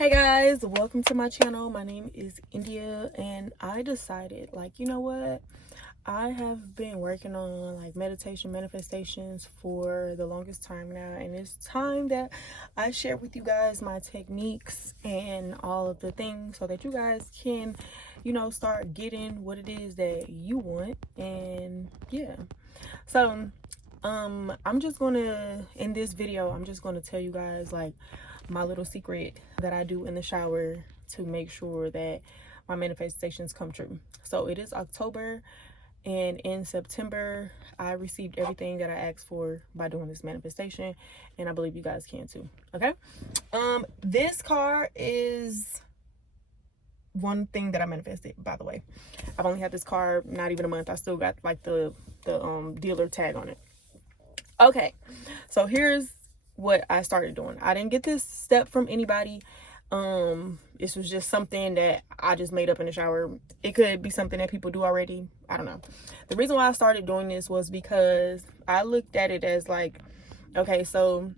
Hey guys, welcome to my channel. My name is India, and I decided, you know what? I have been working on meditation manifestations for the longest time now, and it's time that I share with you guys my techniques and all of the things so that you guys can, start getting what it is that you want. And yeah. So, I'm just gonna, in this video, I'm just gonna tell you guys my little secret that I do in the shower to make sure that my manifestations come true. So it is October, and in September I received everything that I asked for by doing this manifestation, and I believe you guys can too. Okay. This car is one thing that I manifested, by the way. I've only had this car not even a month. I still got the dealer tag on it. Okay, so here's what I started doing. I didn't get this step from anybody. This was just something that I just made up in the shower. It could be something that people do already. I don't know. The reason why I started doing this was because I looked at it as okay, so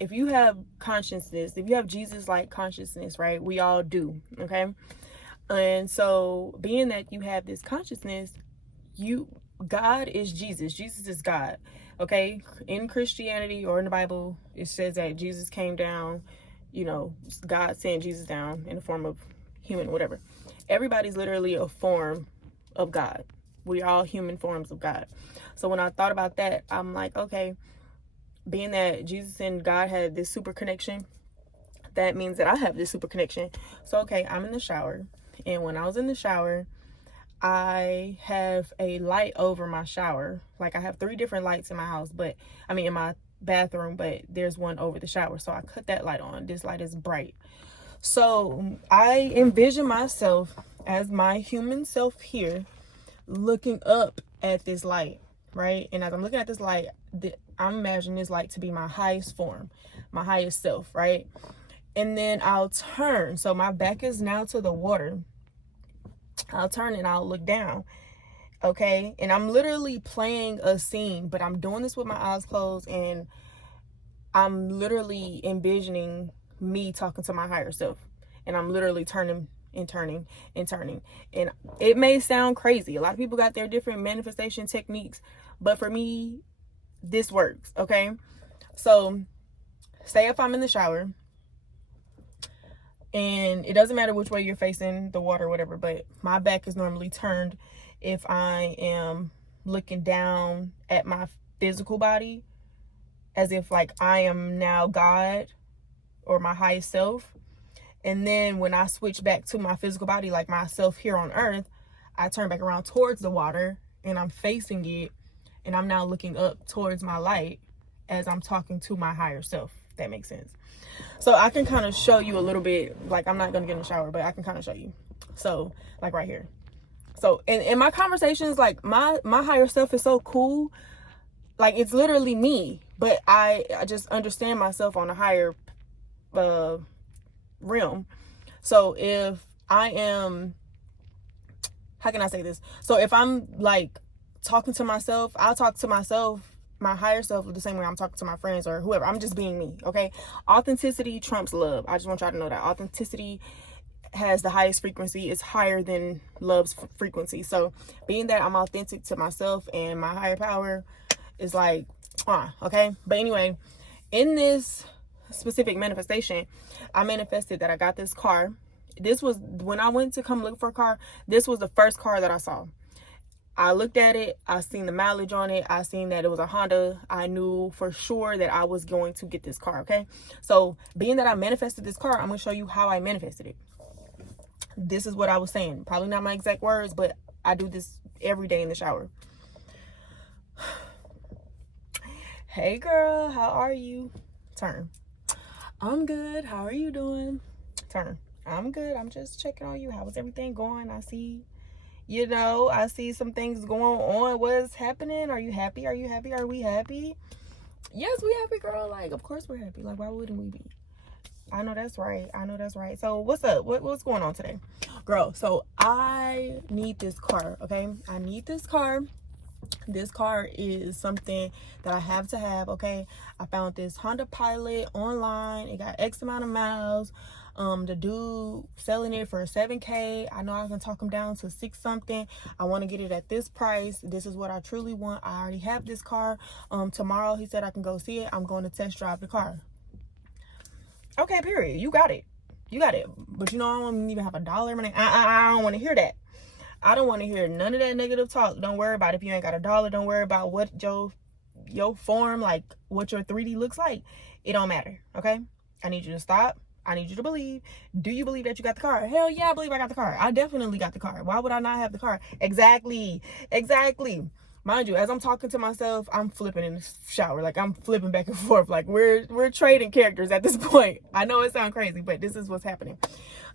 if you have consciousness, if you have Jesus-like consciousness, right? We all do, okay? And so being that you have this consciousness, God is Jesus. Jesus is God. Okay, in Christianity or in the Bible, it says that Jesus came down, God sent Jesus down in the form of human, whatever. Everybody's literally a form of God. We're all human forms of God. So when I thought about that, I'm like, okay, being that Jesus and God had this super connection, that means that I have this super connection. So, okay, I'm in the shower. And when I was in the shower, I have a light over my shower. I have 3 different lights in my house, in my bathroom, but there's one over the shower. So I cut that light on. This light is bright. So I envision myself as my human self here looking up at this light, right? And as I'm looking at this light, I'm imagining this light to be my highest form, my highest self, right? And then I'll turn. So my back is now to the water. I'll turn and I'll look down. Okay. And I'm literally playing a scene, but I'm doing this with my eyes closed, and I'm literally envisioning me talking to my higher self. And I'm literally turning and turning and turning. And it may sound crazy. A lot of people got their different manifestation techniques, but for me, this works. Okay. So say if I'm in the shower, and it doesn't matter which way you're facing the water or whatever, but my back is normally turned if I am looking down at my physical body, as if I am now God or my highest self. And then when I switch back to my physical body, like myself here on earth, I turn back around towards the water and I'm facing it, and I'm now looking up towards my light as I'm talking to my higher self. If that makes sense. So I can kind of show you a little bit, I'm not going to get in the shower, but I can kind of show you. So right here. So in my conversations, my higher self is so cool. It's literally me, but I just understand myself on a higher realm. So if I am, how can I say this? So if I'm talking to myself, I'll talk to myself, my higher self, the same way I'm talking to my friends or whoever. I'm just being me. Okay. Authenticity trumps love. I just want y'all to know that authenticity has the highest frequency. It's higher than love's frequency. So being that I'm authentic to myself and my higher power is okay. But anyway, in this specific manifestation, I manifested that I got this car. This was when I went to come look for a car. This was the first car that I saw. I looked at it, I seen the mileage on it, I seen that it was a Honda. I knew for sure that I was going to get this car, okay? So being that I manifested this car, I'm going to show you how I manifested it. This is what I was saying. Probably not my exact words, but I do this every day in the shower. Hey girl, how are you? Turn. I'm good. How are you doing? Turn. I'm good. I'm just checking on you. How is everything going? I see some things going on. What's happening? Are you happy? Are you happy? Are we happy? Yes, we happy, girl. Of course we're happy. Why wouldn't we be? I know that's right. I know that's right. So what's up? What's going on today? Girl, so I need this car, okay? I need this car. This car is something that I have to have, okay? I found this Honda Pilot online. It got X amount of miles. The dude selling it for $7K. I know I can talk him down to 6 something. I want to get it at this price. This is what I truly want. I already have this car. Tomorrow he said I can go see it. I'm going to test drive the car. Okay, period. You got it. But you know, I don't even have $1. I don't want to hear that. I don't want to hear none of that negative talk. Don't worry about it. If you ain't got $1, don't worry about what your form, like what your 3D looks like. It don't matter. Okay, I need you to stop. I need you to believe. Do you believe that you got the car? Hell yeah, I believe I got the car. I definitely got the car. Why would I not have the car? Exactly. Mind you, as I'm talking to myself, I'm flipping in the shower. Like, I'm flipping back and forth. Like, we're trading characters at this point. I know it sounds crazy, but this is what's happening.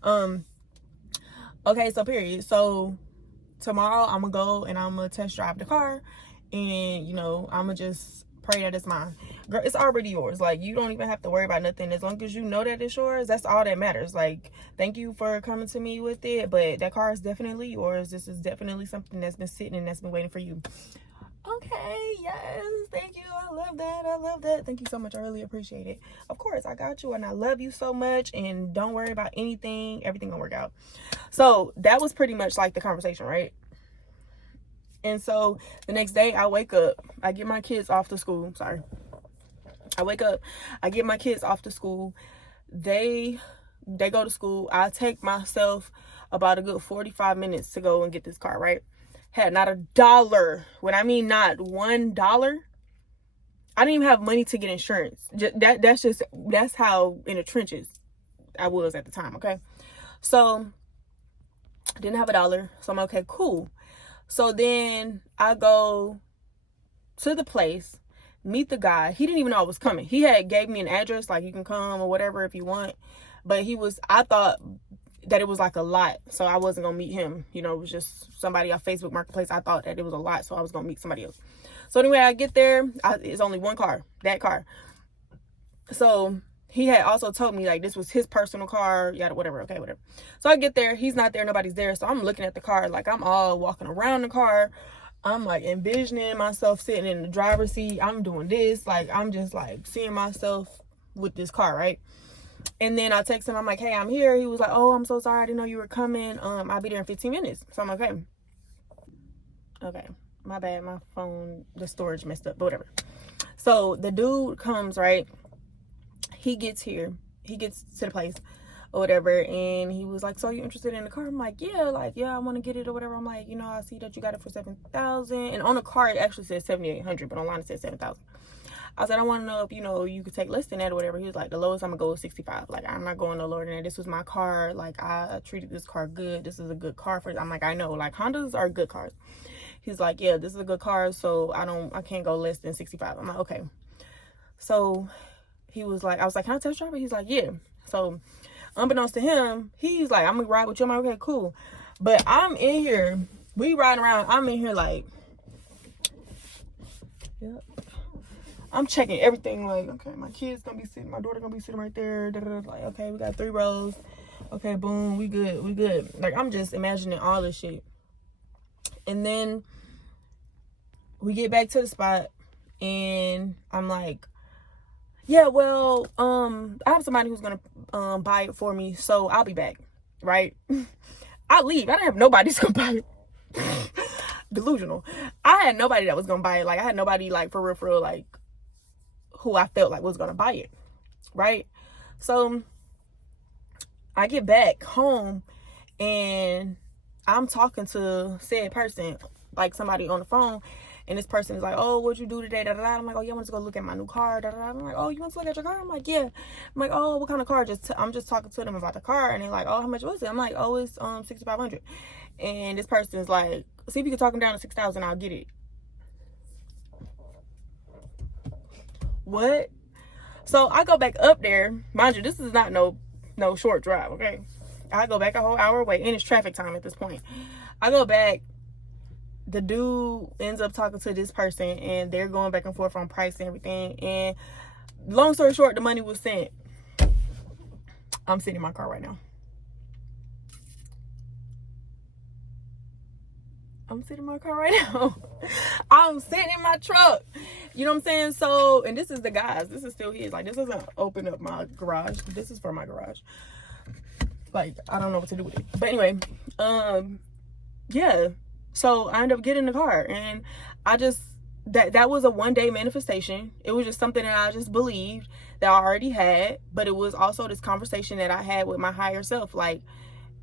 Okay, so period. So tomorrow I'm gonna go and I'm gonna test drive the car, and you know, I'm gonna just pray that it's mine. Girl, it's already yours. Like, you don't even have to worry about nothing. As long as you know that it's yours, that's all that matters. Like, thank you for coming to me with it, but that car is definitely yours. This is definitely something that's been sitting and that's been waiting for you. Okay, yes, thank you. I love that. Thank you so much. I really appreciate it. Of course, I got you, and I love you so much, and don't worry about anything. Everything gonna work out. So that was pretty much like the conversation, right? And so the next day I wake up, I get my kids off to school. I wake up, I get my kids off to school. They go to school. I take myself about a good 45 minutes to go and get this car, right? Had not $1. When I mean not $1, I didn't even have money to get insurance. That's how in the trenches I was at the time, okay? So didn't have $1. So I'm okay, cool. So then I go to the place, meet the guy. He didn't even know I was coming. He had gave me an address, like, you can come or whatever if you want. But I thought that it was like a lot, so I wasn't gonna meet him. You know, it was just somebody on Facebook Marketplace. I thought that it was a lot, so I was gonna meet somebody else. So anyway, I get there. It's only one car, that car. So he had also told me, like, this was his personal car, yada, whatever. So I get there, he's not there, nobody's there. So I'm looking at the car, like, I'm all walking around the car. I'm like envisioning myself sitting in the driver's seat. I'm doing this, like, I'm just like seeing myself with this car, right? And then I text him, I'm like, hey, I'm here. He was like, oh, I'm so sorry, I didn't know you were coming. I'll be there in 15 minutes. So I'm like, okay, my bad, my phone, the storage messed up, but whatever. So the dude comes, right? He gets here, he gets to the place or whatever, and he was like, so you interested in the car? I'm like, yeah, I want to get it or whatever. I'm like, you know, I see that you got it for $7,000, and on the car it actually says $7,800, but online it says $7,000. I said, I want to know if, you know, you could take less than that or whatever. He was like, the lowest I'm gonna go is 65. Like, I'm not going no lower than that. This was my car. Like, I treated this car good. This is a good car for it. I'm like, I know, like, Hondas are good cars. He's like, yeah, this is a good car, so I can't go less than 65. I'm like, okay. So I was like, can I test drive it? He's like, yeah. So unbeknownst to him, he's like, I'm gonna ride with you. I'm like, okay, cool. But I'm in here, we riding around, I'm in here like, yep. I'm checking everything, like, okay, my kid's gonna be sitting, my daughter gonna be sitting right there, like, okay, we got 3 rows, okay, boom, we good. Like, I'm just imagining all this shit. And then we get back to the spot, and I'm like, yeah, well, I have somebody who's gonna buy it for me, so I'll be back, right? I leave. I didn't have nobody who's gonna buy it. Delusional. I had nobody that was gonna buy it. Like, I had nobody, like, for real, like, who I felt like was gonna buy it, right? So I get back home, and I'm talking to said person, like somebody on the phone, and this person is like, oh, what'd you do today? Da, da, da. I'm like, oh, yeah, I want to go look at my new car. Da, da, da. I'm like, oh, you want to look at your car? I'm like, yeah. I'm like, oh, what kind of car? I'm just talking to them about the car, and they're like, oh, how much was it? I'm like, oh, it's $6,500. And this person is like, see if you can talk them down to $6,000, I'll get it. What? So I go back up there. Mind you, this is not no short drive, okay? I go back a whole hour away, and it's traffic time at this point. I go back. The dude ends up talking to this person, and they're going back and forth on price and everything. And long story short, the money was sent. I'm sitting in my car right now. I'm sitting in my car right now. I'm sitting in my truck. You know what I'm saying? So, and this is the guys. This is still his. Like, this doesn't open up my garage. This is for my garage. Like, I don't know what to do with it. But anyway, yeah. So I ended up getting in the car, and I just, that was a one-day manifestation. It was just something that I just believed that I already had, but it was also this conversation that I had with my higher self. Like,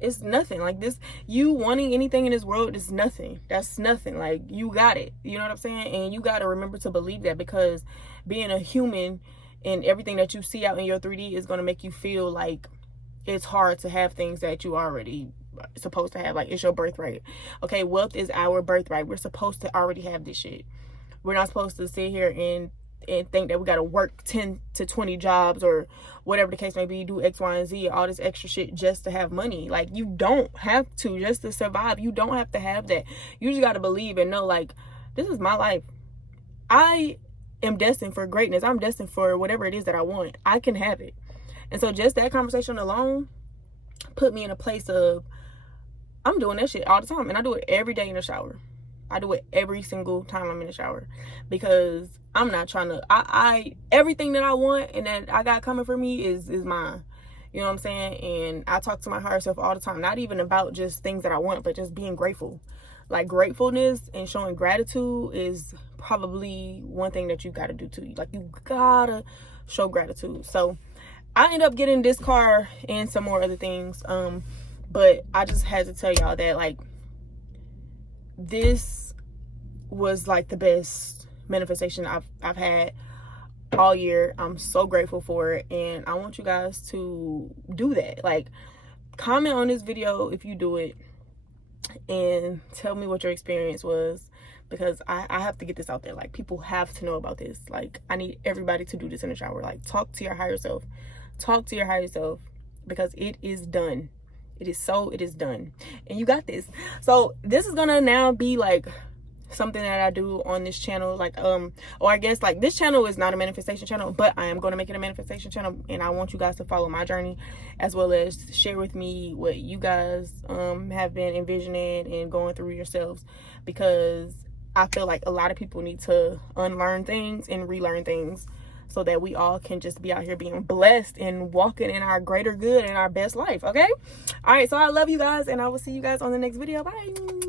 it's nothing. Like, this, you wanting anything in this world is nothing. That's nothing. Like, you got it. You know what I'm saying? And you got to remember to believe that, because being a human and everything that you see out in your 3D is going to make you feel like it's hard to have things that you already supposed to have. Like, it's your birthright. Okay, wealth is our birthright. We're supposed to already have this shit. We're not supposed to sit here and think that we got to work 10 to 20 jobs or whatever the case may be, do X, Y, and Z, all this extra shit just to have money. Like, you don't have to, just to survive. You don't have to have that. You just got to believe and know, like, this is my life. I am destined for greatness. I'm destined for whatever it is that I want. I can have it. And so just that conversation alone put me in a place of, I'm doing that shit all the time. And I do it every day in the shower. I do it every single time I'm in the shower, because I'm not trying to, I everything that I want and that I got coming for me is mine. You know what I'm saying? And I talk to my higher self all the time, not even about just things that I want, but just being grateful. Like, gratefulness and showing gratitude is probably one thing that you got to do too. Like, you gotta show gratitude. So I end up getting this car and some more other things. But I just had to tell y'all that, like, this was like the best manifestation I've had all year. I'm so grateful for it, and I want you guys to do that. Like, comment on this video if you do it and tell me what your experience was, because I have to get this out there. Like, people have to know about this. Like, I need everybody to do this in the shower. Like, talk to your higher self. Talk to your higher self, because it is done. It is done, and you got this. So this is gonna now be like something that I do on this channel, like or I guess, like, this channel is not a manifestation channel, but I am going to make it a manifestation channel, and I want you guys to follow my journey, as well as share with me what you guys have been envisioning and going through yourselves, because I feel like a lot of people need to unlearn things and relearn things, so that we all can just be out here being blessed and walking in our greater good and our best life. Okay, all right, so I love you guys, and I will see you guys on the next video. Bye.